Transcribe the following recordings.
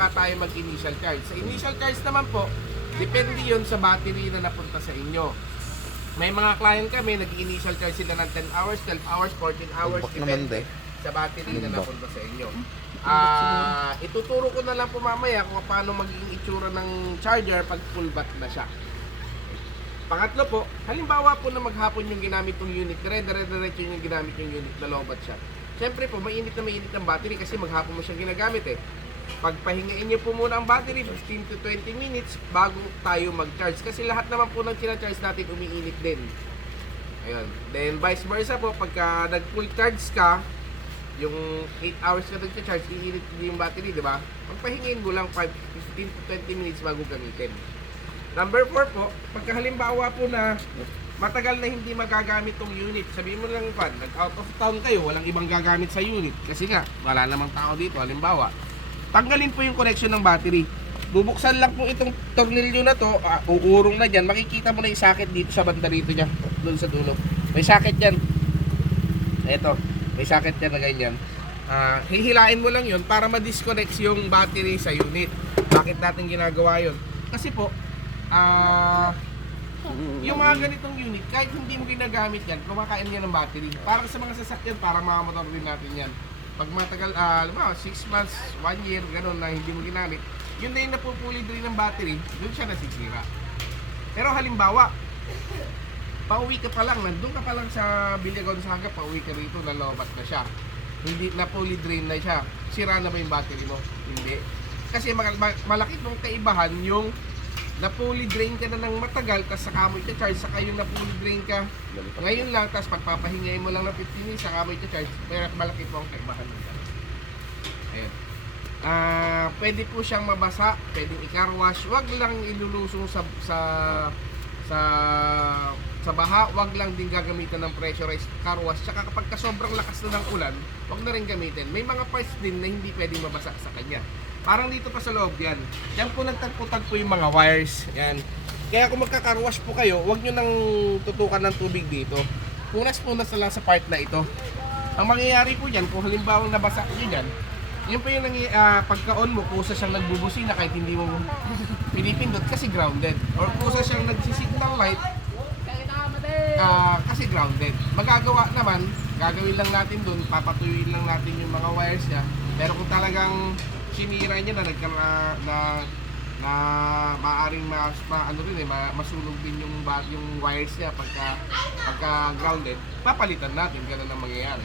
saka tayo mag-initial charge. Sa initial charge naman po, depende yun sa battery na napunta sa inyo. May mga client kami, nag-initial charge sila ng 10 hours, 12 hours, 14 hours, depende sa battery na napunta sa inyo. Ituturo ko na lang po mamaya kung paano magiging itsura ng charger pag full bat na siya. Pangatlo po, halimbawa po na maghapon yung ginamit yung unit, dire-diretso yung ginamit yung unit na low bat siya. Siyempre po, mainit ng battery kasi maghapon mo siyang ginagamit eh. Pagpahingain niyo po muna ang battery 15 to 20 minutes bago tayo mag-charge. Kasi lahat naman po ng charge natin umiinit din. Ayun. Then vice versa po, pagka nag-full charge ka, yung 8 hours ka nag-charge, iinit din yung battery, di ba? Pagpahingain mo lang 15 to 20 minutes bago gamitin. Number 4 po, pagka halimbawa po na matagal na hindi magagamit tong unit, sabihin mo lang pan, nag-out of town kayo, walang ibang gagamit sa unit. Kasi nga, wala namang tao dito, halimbawa. Tanggalin po yung connection ng battery. Bubuksan lang po itong tornilyo na to, uurong na dyan. Makikita mo na yung socket dito sa banda rito niya, doon sa dulo. May socket dyan. Eto, may socket dyan na ganyan. Hihilain mo lang yun para ma-disconnect yung battery sa unit. Bakit natin ginagawa yun? Kasi po, yung mga ganitong unit, kahit hindi mo ginagamit yan, kumakain yan ng battery. Parang sa mga sasakyan, parang mga motor din natin yan. Pag matagal, 6 months, 1 year, gano'n na hindi mo ginamit, yun na yung napupulid rin ng battery, doon siya nasisira. Pero halimbawa, pauwi ka pa lang, nandun ka pa lang sa Villa Gonzaga, pauwi ka rito, nalobat na siya. Hindi, napulid rin na siya. Sira na ba yung battery mo? Hindi. Kasi malaki pong kaibahan yung na-fully drain ka na ng matagal, tapos saka mo i-charge, saka yung na-fully drain ka ngayon lang, tapos pagpapahingay mo lang ng 15 minutes, saka mo i-charge, pero malaki po ang kaibahan nito. Ayan. Pwede po siyang mabasa, pwedeng i-car wash, wag lang ilulusong sa baha, wag lang din gagamitan ng pressurized car wash, tsaka kapag sobrang lakas na ng ulan, wag na rin gamitin. May mga parts din na hindi pwedeng mabasa sa kanya. Parang dito pa sa loob yan. Yan po nagtagpo-tagpo yung mga wires. Yan. Kaya kung magka-carwash po kayo, huwag nyo nang tutukan ng tubig dito. Punas-punas na lang sa part na ito. Ang mangyayari po dyan, kung halimbawa nabasa nyo dyan, yun po yung pagka-on mo, kusa siyang nagbubusina kahit hindi mo pinipindot kasi grounded. Or kusa siyang nagsisignal light kasi grounded. Magagawa naman, gagawin lang natin dun, papatuyuin lang natin yung mga wires niya. Pero kung talagang sinira niya na maaring masunog din yung wires niya pagka grounded, papalitan natin, ganun ang mangyayari.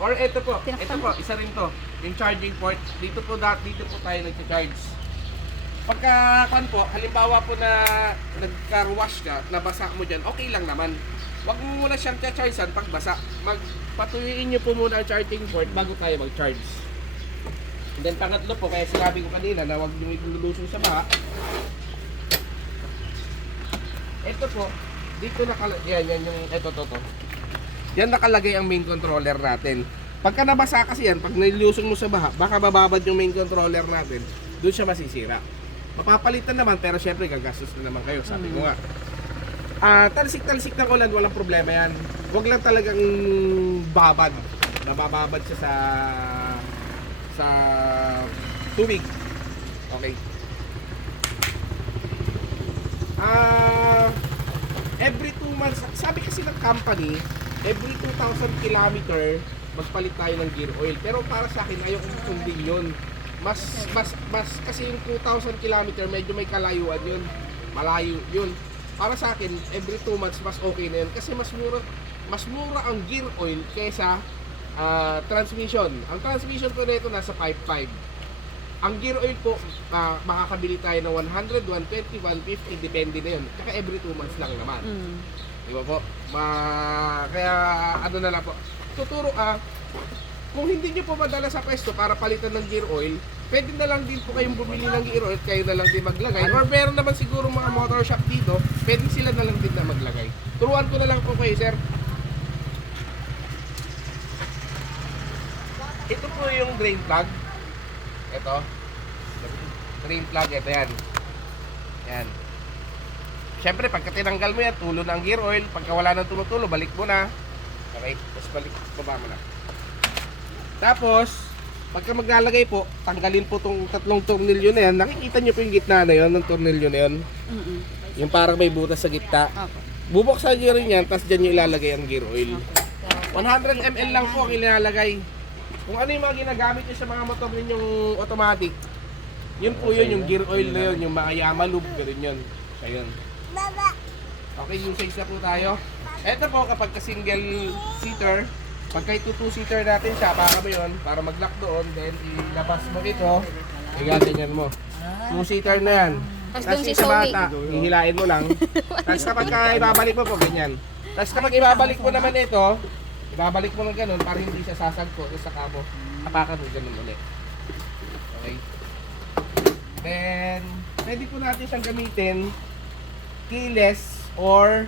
Or ito po, isa rin to, yung charging port. Dito po tayo nag-charge. Pagka halimbawa po na nag-car wash ka, nabasa mo dyan, okay lang naman. Huwag mo muna siyang chargean pag basa. Patuyuin niyo po muna ang charging port bago tayo mag-charge. And then pangatlo po, kaya sinabi ko kanina na huwag niyo ilulusong sa baha. Ito po, dito nakalagay, yan yung, to. Yan nakalagay ang main controller natin. Pagka nabasa kasi yan, pag nilusong mo sa baha, baka bababad yung main controller natin, doon siya masisira. Mapapalitan naman, pero syempre gagastos na naman kayo, sabi ko nga. Talsik-talsik ng ulan, walang problema yan. Huwag lang talagang babad. Nabababad siya sa tubig. Okay. Every 2 months, sabi kasi ng company, every 2,000 kilometer, magpalit tayo ng gear oil. Pero para sa akin, ayoko sundin yun. Mas kasi yung 2,000 kilometer, medyo may kalayuan yun. Malayo yun. Para sa akin, every 2 months mas okay na yun kasi mas mura ang gear oil kaysa transmission. Ang transmission po nito nasa 5.5. Ang gear oil po, makakabili tayo ng 100, 120, 150, depende na yun. Kaya every 2 months lang naman. Di ba po? Kaya ano na lang po. Tuturo kung hindi nyo po madala sa pwesto para palitan ng gear oil, pwede na lang din po kayong bumili ng gear oil, kayo na lang din maglagay. Or meron naman siguro mga motor shop dito, pwede sila na lang din na maglagay. Turuan ko na lang po kayo, sir. Ito po yung drain plug. Ito. Drain plug, ito yan. Yan. Siyempre, pagka tinanggal mo yan, tulo na ang gear oil. Pagka wala nang tumutulo, balik mo na. Okay, tapos baba mo na. Tapos, pagka maglalagay po, tanggalin po tong tatlong tornilyo na yan. Nakikita nyo po yung gitna na yon ng tornilyo na yun. Yung parang may butas sa gitna. Bubuksan nyo rin yan, tapos dyan nyo ilalagay ang gear oil. 100 ml lang po ang ilalagay. Kung ano yung mga ginagamit nyo sa mga motor ninyong automatic, yun po yun, yung gear oil na yun, yung mga Yamalube, ganun yun. Ayun. Okay, usage na po tayo. Ito po, kapag ka-single seater, pagka ito 2-seater natin siya, para mo yun, para mag-lock doon, then ilabas mo ito, igaganyan mo. 2-seater na yan. Tapos Tapos doon si yung sa Zoe. bata, hihilain mo lang. Tapos kapag ibabalik mo po, ganyan. Tapos kapag ibabalik mo naman ito, ibabalik mo ng ganun para hindi siya sasagpo. Tapos saka mo, hapakan mo ganun ulit. Okay. Then, pwede po natin siyang gamitin keyless or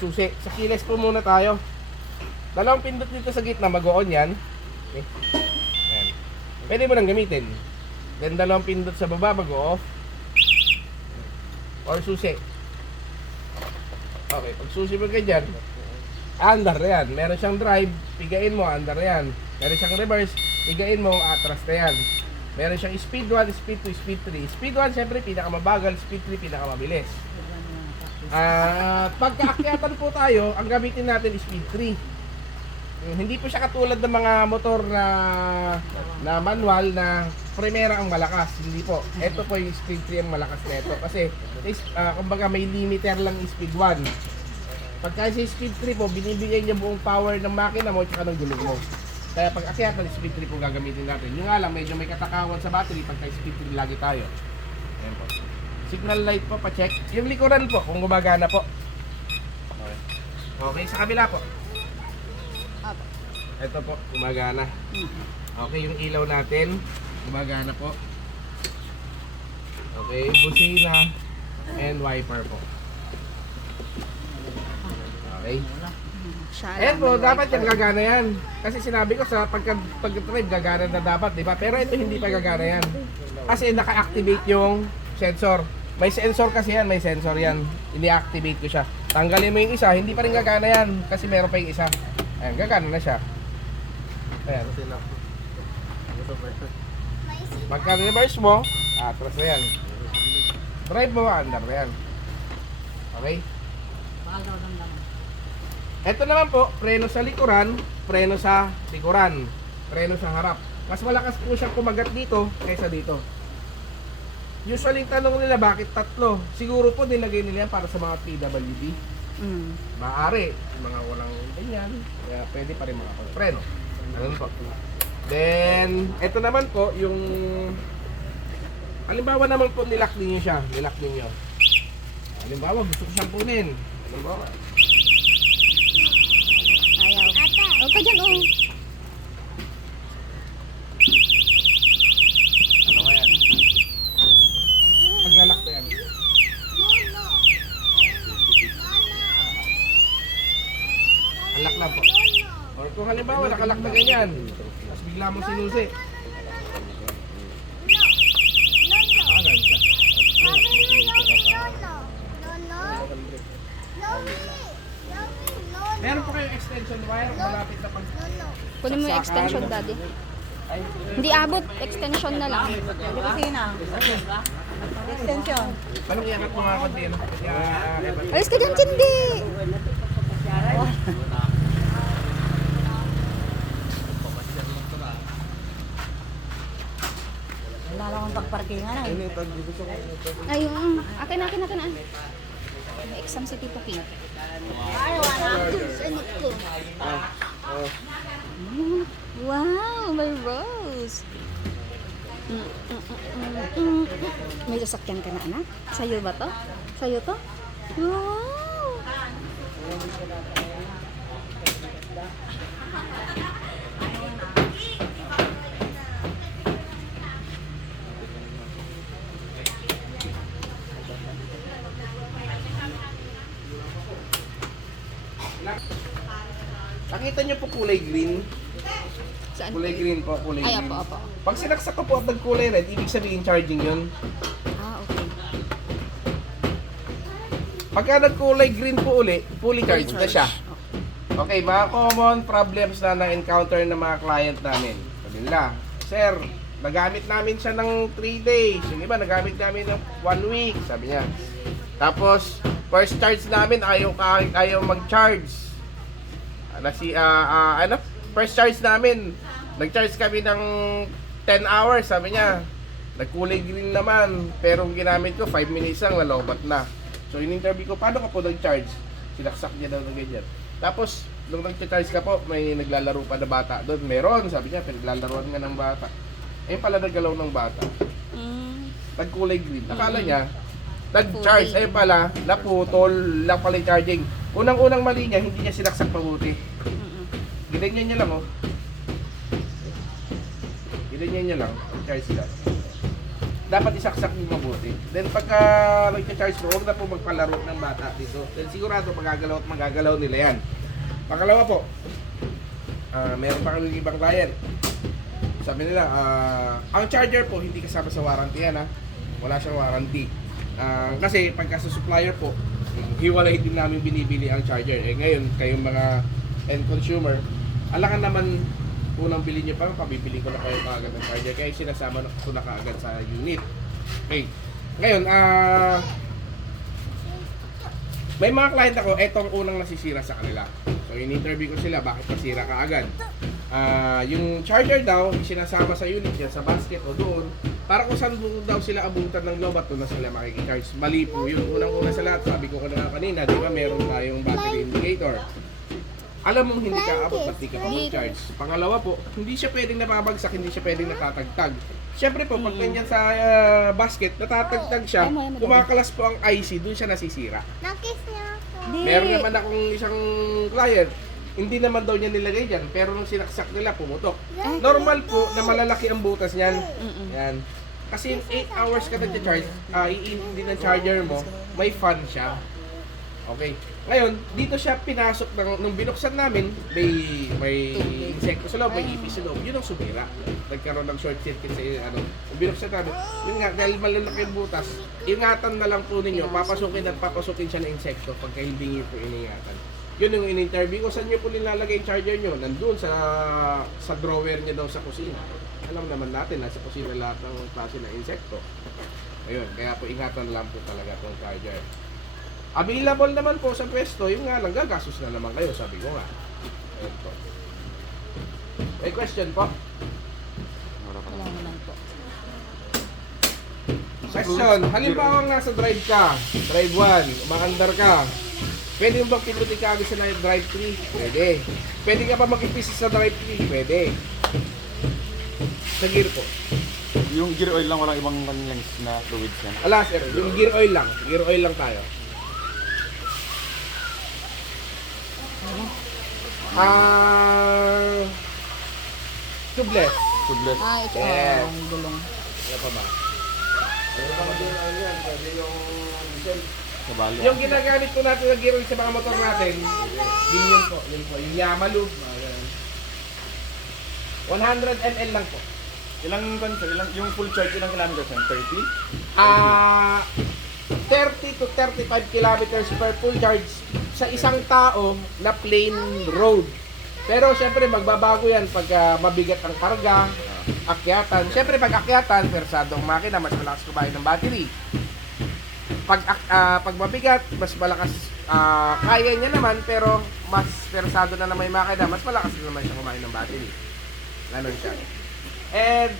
susi. Sa keyless po muna tayo. Dalawang pindot dito sa gitna, mag-on yan. Okay. Ayan. Pwede mo nang gamitin. Then dalawang pindot sa baba, mag-off. Or susi. Okay, pag susi mo ganyan, andar na yan. Meron siyang drive, pigain mo, andar na yan. Meron siyang reverse, pigain mo, atras na yan. Meron siyang speed 1, speed 2, speed 3. Speed 1, syempre, pinakamabagal. Speed 3, pinakamabilis. Pagkaakyatan po tayo, ang gamitin natin is speed 3. Hindi po siya katulad ng mga motor na manual na primera ang malakas. Hindi po. Ito po yung speed 3 ang malakas nito. Kasi, kumbaga may limiter lang yung speed 1. Pagka sa speed 3 po, binibigay niya buong power ng makina mo at ng gulong mo. Kaya pag akyatan, speed 3 po gagamitin natin. Yung nga lang, medyo may katakawan sa battery pagka speed 3 lagi tayo. Ayan po. Signal light po, pa-check. Yung likuran po, kung gumagana po. Okay. Okay, sa kabila po. Ito po, gumagana. Okay, yung ilaw natin, gumagana po. Okay, busina and wiper po. Okay. Ayan po, dapat yung gagana yan. Kasi sinabi ko sa pag-drive, gagana na dapat, di ba? Pero ito hindi pa gagana yan. Kasi naka-activate yung sensor. May sensor kasi yan, may sensor yan. Ini-activate ko siya. Tanggalin mo yung isa, hindi pa rin gagana yan. Kasi meron pa yung isa. Ayan, gagana na siya. Ayan. Pagka reverse mo, atras na yan. Drive mo, under na yan. Okay? Ito naman po, preno sa likuran, preno sa likuran, preno sa harap. Mas malakas po siyang kumagat dito kaysa dito. Usually tanong nila bakit tatlo. Siguro po nilagay nila yan para sa mga PWD. Maaari, mga walang ganyan, kaya pwede pa rin mga preno. Ano po? Then, ito naman po, yung halimbawa naman po nilock ninyo siya, nilock ninyo. Halimbawa, gusto ko siyang kunin. Halimbawa. Ayaw. Huwag ka dyan, oh. Ano ba yan? Pag-lock na yan. Unlock lang po. Or kung halimbawa, nakalock na ganyan. Tapos bigla mo sinusi. Ganun siya. Meron po kayong extension wire malapit na pag... Kunin mo yung extension, daddy. Ay, Hindi abot, extension na lang. Extension. anong iangat mo nga konti? Ano? Alis ka dyan, Chindi! Wala lang akong pagparkingan eh. Ayun, akin. May exam si Tito King. Wow, may rose. May sasakyan ka na, anak? Sa'yo ba to? Sa'yo to? Wow! Nakita niyo po kulay green? Saan? Kulay green po, kulay Ay, green. opo. Pag sinaksak ko po at nagkulay red, ibig sabihin charging yun. Ah, okay. Pagka nagkulay green po uli, fully charged na siya. Okay, mga common problems na na-encounter ng mga client namin. Sabi nila, Sir, nagamit namin siya ng 3 days. Yung iba, nagamit namin ng 1 week, sabi niya. Tapos, first charge namin, ayaw mag-charge. First charge namin, nag-charge kami ng 10 hours, sabi niya. Nagkulay green naman, pero ang ginamit ko, 5 minutes lang, lalobat na. So, in-interview ko, paano ka po nag-charge? Sinaksak niya daw ng ganyan. Tapos, nung nag-charge ka po, may naglalaro pa na bata doon. Meron, sabi niya, pinaglalaroan nga ng bata. Eh pala naggalaw ng bata. Nagkulay green. Akala niya, nag-charge. Eh pala, naputol lang pala yung charging. Unang-unang mali niya, hindi niya sinaksak mabuti. Ginanyan niya lang, oh. Ginanyan niya lang, charge lang. Dapat isaksak niyo mabuti. Then pagka nag-charge mo, huwag na po magpalaro ng bata dito. Then sigurado magagalaw at magagalaw nila yan. Pangalawa po, meron pa kami ibang client. Sabi nila, ang charger po hindi kasama sa warranty yan, ha. Wala siyang warranty. Kasi pagka sa supplier po, hiwalay din namin binibili ang charger. Eh ngayon, kayong mga end consumer, alangan naman unang bilhin nyo pa, pabibili ko na kayo kaagad ng charger. Kaya sinasama ko na kaagad sa unit. Okay. Ngayon, may mga client ako, etong unang nasisira sa kanila. So, in-interview ko sila, bakit nasira kaagad? Yung charger daw, sinasama sa unit yan, sa basket o doon, para kung saan daw sila abutan ng lobat, doon na sila makikicharge. Mali po yun. Unang-una sa lahat, sabi ko na kanina, di ba meron tayong battery indicator. Alam mong hindi ka abot, ba't di ka pa mag-charge? Pangalawa po, hindi siya pwedeng napabagsak, hindi siya pwedeng natatagtag. Siyempre po, pag nandiyan sa basket, natatagtag siya, kumakalas po ang IC, doon siya nasisira. Meron naman akong isang client, hindi naman daw niya nilagay dyan, pero nung sinaksak nila, pumutok. Normal po na malalaki ang butas niyan. Yan. Kasi 8 hours ka nag-charge, iinit din ang charger mo, may fan siya. Okay. Ngayon, dito siya pinasok nung binuksan namin, may insekto sa loob, may ipis sa loob. Yun ang sumira. Nagkaroon ng short circuit sa nung binuksan namin. Yun nga, dahil malalaki ang butas, ingatan na lang po ninyo, papasukin siya ng insekto pagka hindi niyo po iningatan. Yun yung in-interview ko, saan niyo po nilalagay yung charger niyo? Nandun sa drawer niya daw sa kusina. Alam naman natin, nasa kusina lahat ng klase ng insekto. Ayun, kaya po ingatan lang po talaga itong charger. Available naman po sa pwesto, yung nga lang, gagastos na naman kayo, sabi ko nga. Ayun po. May question po? Wala naman po. Question, halimbawa nga sa drive ka, drive 1, umaandar ka, pwede mo bang pinutin ka agad sa drive 3? Pwede. Pwede ka pa mag-ipis sa drive 3? Pwede. Sa gear po. Yung gear oil lang, walang ibang lens na fluids yan. Ala sir, yung gear oil lang tayo. Tubeless. Tubeless. Ito Yes. ang gulong. Ano pa ba? Ano pa ba din ang yan? Pwede yung diesel. Sa bali. Yung ginagamit po natin na gear oil sa mga motor natin, yun po. Yung Yamalu. 100 ml lang po. Ilang yung full charge, ilang kilometers yan? 30? 30 to 35 kilometers per full charge sa isang tao na plain road. Pero syempre magbabago yan pag mabigat ang karga, akyatan. Syempre pag akyatan, persadong makina, mas malakas kumain ng battery. Pag mabigat, mas malakas, kaya niya naman, pero mas persado na naman yung makina, mas malakas na naman siya kumain ng battery. Ganon siya. And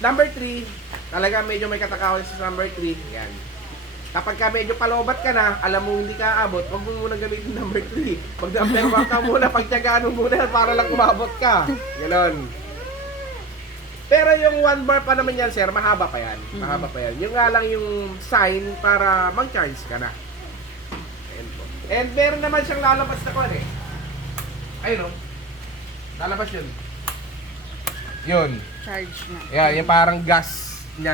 number 3, talaga medyo may katakawan sa number 3, yan. Kapag ka medyo palobat ka na, alam mo hindi ka abot, huwag mo muna gamitin number 3. Pag-number 1 ka muna, pagtyagaan mo muna para lang umabot ka. Ganon. Pero yung 1 bar pa naman yan, sir, mahaba pa yan. Mahaba pa yan. Yung nga lang yung sign para mag-charge ka na. Ayan po. And meron naman siyang lalabas na kwan eh. Ayun o. Lalabas yun. Yun. Charge na. Yeah, yung parang gas na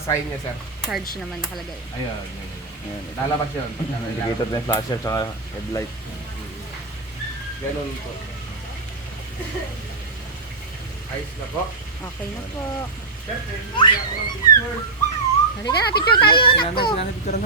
sign niya, sir. Charge naman nakalagay. Ayun. Ayan. Lalabas yun. Indicator din flasher tsaka headlight. Ganun po. Ayos na po. Okay na po. Sir, pwede ako ng picture. Halika na, picture tayo, anak ko. Sinanay picture na.